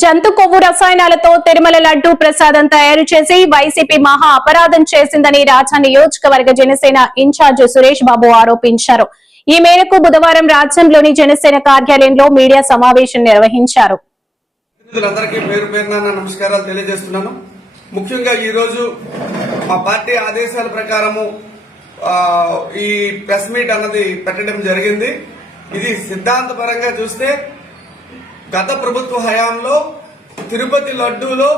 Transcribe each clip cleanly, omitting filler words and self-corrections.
జంతు కొవ్వు రసాయనాలతో తిరుమల లడ్డూ ప్రసాదం తయారు చేసి వైసీపీ మహా అపరాధం చేసిందని రాజధాని నియోజకవర్గ జనసేన ఇన్ఛార్జ్ సురేష్ బాబు ఆరోపించారు. ఈ మేరకు బుధవారం రాజ్యంలోని జనసేన కార్యాలయంలో మీడియా సమావేశం నిర్వహించారు. నమస్కారాలు తెలియజేస్తున్నాను. ముఖ్యంగా ఈ రోజు మా పార్టీ ఆదేశాల ప్రకారము ఈ ప్రెస్ మీట్ అన్నది పెట్టడం జరిగింది. ఇది సిద్ధాంతపరంగా చూస్తే గత ప్రభుత్వ హయాంలో తిరుపతి లడ్డూలో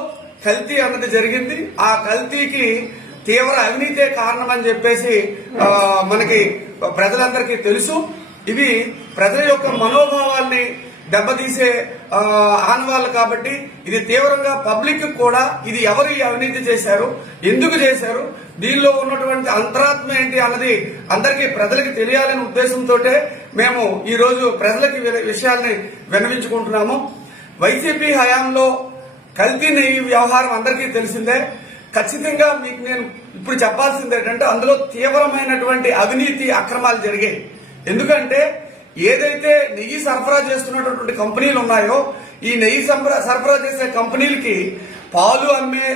కల్తీ అన్నది జరిగింది. ఆ కల్తీకి తీవ్ర అవినీతే కారణమని చెప్పేసి మనకి ప్రజలందరికీ తెలుసు. ఇది ప్రజల యొక్క మనోభావాల్ని దెబ్బతీసే ఆనవాళ్ళు కాబట్టి ఇది తీవ్రంగా పబ్లిక్ కూడా ఇది ఎవరు ఈ అవినీతి చేశారు, ఎందుకు చేశారు, దీనిలో ఉన్నటువంటి అంతరాత్మ ఏంటి అన్నది అందరికీ ప్రజలకు తెలియాలనే ఉద్దేశంతో మేము ఈ రోజు ప్రజలకి విషయాల్ని విన్నవించుకుంటున్నాము. వైసీపీ హయాంలో కల్తీ నెయ్యి వ్యవహారం అందరికీ తెలిసిందే. ఖచ్చితంగా మీకు నేను ఇప్పుడు చెప్పాల్సింది ఏంటంటే అందులో తీవ్రమైనటువంటి అవినీతి అక్రమాలు జరిగాయి. ఎందుకంటే ఏదైతే నెయ్యి సరఫరా చేస్తున్నటువంటి కంపెనీలు ఉన్నాయో ఈ నెయ్యి సరఫరా చేసే కంపెనీలకి పాలు అమ్మే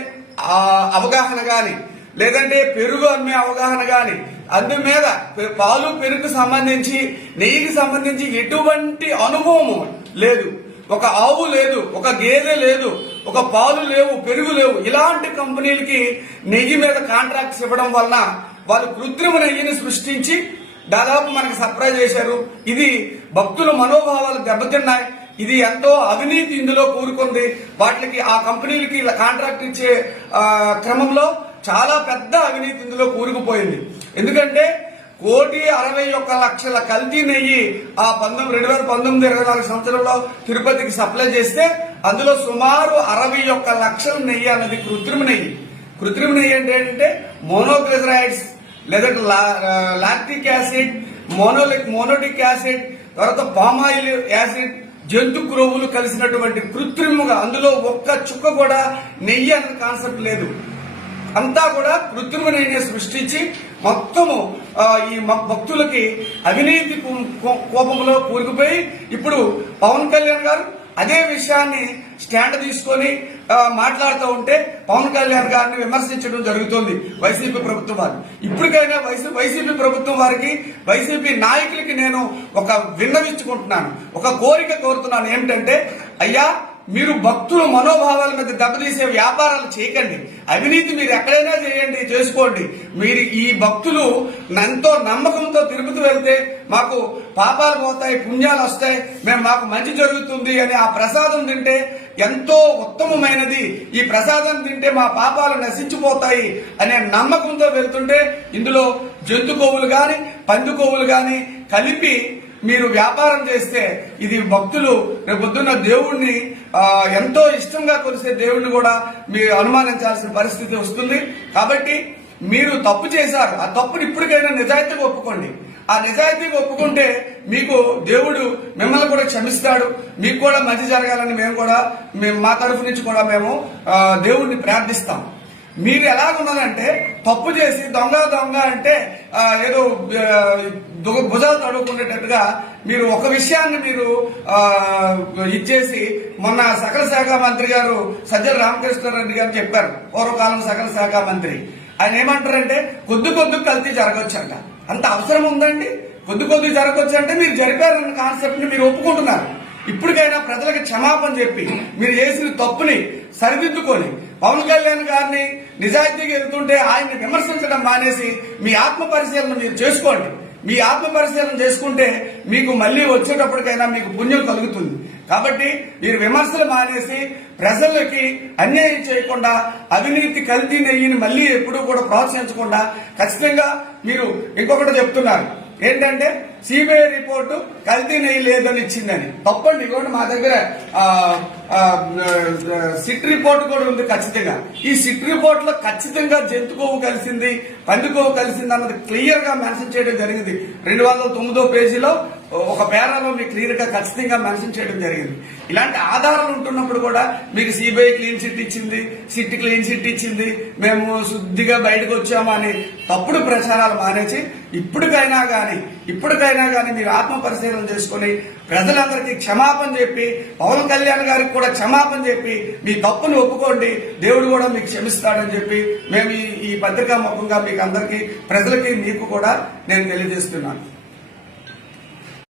అవగాహన గాని లేదంటే పెరుగు అమ్మే అవగాహన గాని అందు మీద పాలు పెరుగుకు సంబంధించి నెయ్యికి సంబంధించి ఎటువంటి అనుభవం లేదు. ఒక ఆవు లేదు, ఒక గేదె లేదు, ఒక పాలు లేవు, పెరుగు లేవు. ఇలాంటి కంపెనీలకి నెయ్యి మీద కాంట్రాక్ట్స్ ఇవ్వడం వలన వాళ్ళు కృత్రిమ నెయ్యిని సృష్టించి దాదాపు మనకి సప్లై చేశారు. ఇది భక్తుల మనోభావాలు దెబ్బతిన్నాయి. ఇది ఎంతో అవినీతి ఇందులో కూరుకుంది. వాటికి ఆ కంపెనీలకి కాంట్రాక్ట్ ఇచ్చే క్రమంలో చాలా పెద్ద అవినీతి ఇందులో కూరుకుపోయింది. ఎందుకంటే 1,61,00,000 కల్తీ నెయ్యి ఆ 2019-24 సంవత్సరంలో తిరుపతికి సప్లై చేస్తే అందులో సుమారు 61 లక్షల నెయ్యి అన్నది కృత్రిమ నెయ్యి. కృత్రిమ నెయ్యి అంటే ఏంటంటే మోనోగ్లిజరైడ్స్ లేదంటే లాక్టిక్ యాసిడ్, మోనోటిక్ యాసిడ్, తర్వాత పామాయిల్ యాసిడ్, జంతు క్రొవ్వులు కలిసినటువంటి కృత్రిమంగా అందులో ఒక్క చుక్క కూడా నెయ్యి అనే కాన్సెప్ట్ లేదు. అంతా కూడా కృత్రిమ నెయ్యిని సృష్టించి మొత్తము ఈ భక్తులకి అవినీతి కోపంలో కూరుకుపోయి ఇప్పుడు పవన్ కళ్యాణ్ గారు అదే విషయాన్ని స్టాండ్ తీసుకొని మాట్లాడుతూ ఉంటే పవన్ కళ్యాణ్ గారిని విమర్శించడం జరుగుతోంది వైసీపీ ప్రభుత్వం వారు. ఇప్పటికైనా వైసీపీ ప్రభుత్వం వారికి, వైసీపీ నాయకులకి నేను ఒక విన్నవించుకుంటున్నాను, ఒక కోరిక కోరుతున్నాను. ఏమిటంటే అయ్యా, మీరు భక్తుల మనోభావాల మీద దెబ్బతీసే వ్యాపారాలు చేయకండి. అవినీతి మీరు ఎక్కడైనా చేయండి, చేసుకోండి. మీరు ఈ భక్తులు ఎంతో నమ్మకంతో తిరుపతి వెళ్తే మాకు పాపాలు పోతాయి, పుణ్యాలు వస్తాయి, మాకు మంచి జరుగుతుంది అని ఆ ప్రసాదం తింటే ఎంతో ఉత్తమమైనది, ఈ ప్రసాదం తింటే మా పాపాలు నశించిపోతాయి అనే నమ్మకంతో వెళ్తుంటే ఇందులో జంతు కొవ్వులు గాని పంది కొవ్వులు గాని కలిపి మీరు వ్యాపారం చేస్తే ఇది భక్తులు రేపొద్దున్న దేవుణ్ణి ఎంతో ఇష్టంగా కొలిసే దేవుణ్ణి కూడా మీరు అనుమానించాల్సిన పరిస్థితి వస్తుంది. కాబట్టి మీరు తప్పు చేశారు. ఆ తప్పుని ఇప్పటికైనా నిజాయితీగా ఒప్పుకోండి. ఆ నిజాయితీగా ఒప్పుకుంటే మీకు దేవుడు మిమ్మల్ని కూడా క్షమిస్తాడు. మీకు కూడా మంచి జరగాలని మేము మా తరఫు నుంచి కూడా మేము దేవుడిని ప్రార్థిస్తాం. మీరు ఎలాగున్నారంటే తప్పు చేసి దొంగ అంటే ఏదో భుజాలు తడుకునేటట్టుగా మీరు ఒక విషయాన్ని మీరు ఇచ్చేసి మొన్న సకల శాఖ మంత్రి గారు సజ్జల రామకృష్ణారెడ్డి గారు చెప్పారు, పూర్వకాలం సకల శాఖ మంత్రి. ఆయన ఏమంటారంటే కొద్ది కల్తీ జరగవచ్చంట. అంత అవసరం ఉందండి? కొద్ది జరగవచ్చు అంటే మీరు జరిపారన్న కాన్సెప్ట్ ని మీరు ఒప్పుకుంటున్నారు. ఇప్పటికైనా ప్రజలకు క్షమాపణ చెప్పి మీరు చేసిన తప్పుని సరిదిద్దుకొని పవన్ కళ్యాణ్ గారిని నిజాయితీగా వెళ్తుంటే ఆయన్ని విమర్శించడం మానేసి మీ ఆత్మ పరిశీలన మీరు చేసుకోండి. మీ ఆత్మ పరిశీలన చేసుకుంటే మీకు మళ్లీ వచ్చేటప్పటికైనా మీకు పుణ్యం కలుగుతుంది. కాబట్టి మీరు విమర్శలు మానేసి ప్రజలకి అన్యాయం చేయకుండా అవినీతి కల్తీ నెయ్యిని మళ్లీ ఎప్పుడూ కూడా ప్రోత్సహించకుండా ఖచ్చితంగా మీరు ఇంకొకటి చెప్తున్నారు ఏంటంటే సిబిఐ రిపోర్టు కల్తీ నెయ్యి లేదని ఇచ్చిందని. తప్పండి. ఇవ్వండి, మా దగ్గర సిట్ రిపోర్ట్ కూడా ఉంది. ఖచ్చితంగా ఈ సిట్ రిపోర్ట్ లో ఖచ్చితంగా జంతు కొవ్వు కలిసింది, పంది కొవ్వు కలిసింది అన్నది క్లియర్ గా మెన్షన్ చేయడం జరిగింది. 209వ పేజీలో ఒక పేరాలో మీకు క్లియర్ గా ఖచ్చితంగా మెన్షన్ చేయడం జరిగింది. ఇలాంటి ఆధారాలు ఉంటున్నప్పుడు కూడా మీకు సిబిఐ క్లీన్ చిట్ ఇచ్చింది, సిట్ క్లీన్ చిట్ ఇచ్చింది, మేము శుద్ధిగా బయటకు వచ్చాము అని తప్పుడు ప్రచారాలు మానేసి ఇప్పటికైనా కానీ మీరు ఆత్మ పరిశీలన చేసుకుని ప్రజలందరికీ క్షమాపణ చెప్పి పవన్ కళ్యాణ్ గారికి కూడా క్షమాపణ చెప్పి మీ తప్పును ఒప్పుకోండి, దేవుడు కూడా మీకు క్షమిస్తాడని చెప్పి మేము ఈ పత్రికా ముఖంగా మీకు అందరికీ, ప్రజలకి, మీకు కూడా నేను తెలియజేస్తున్నాను.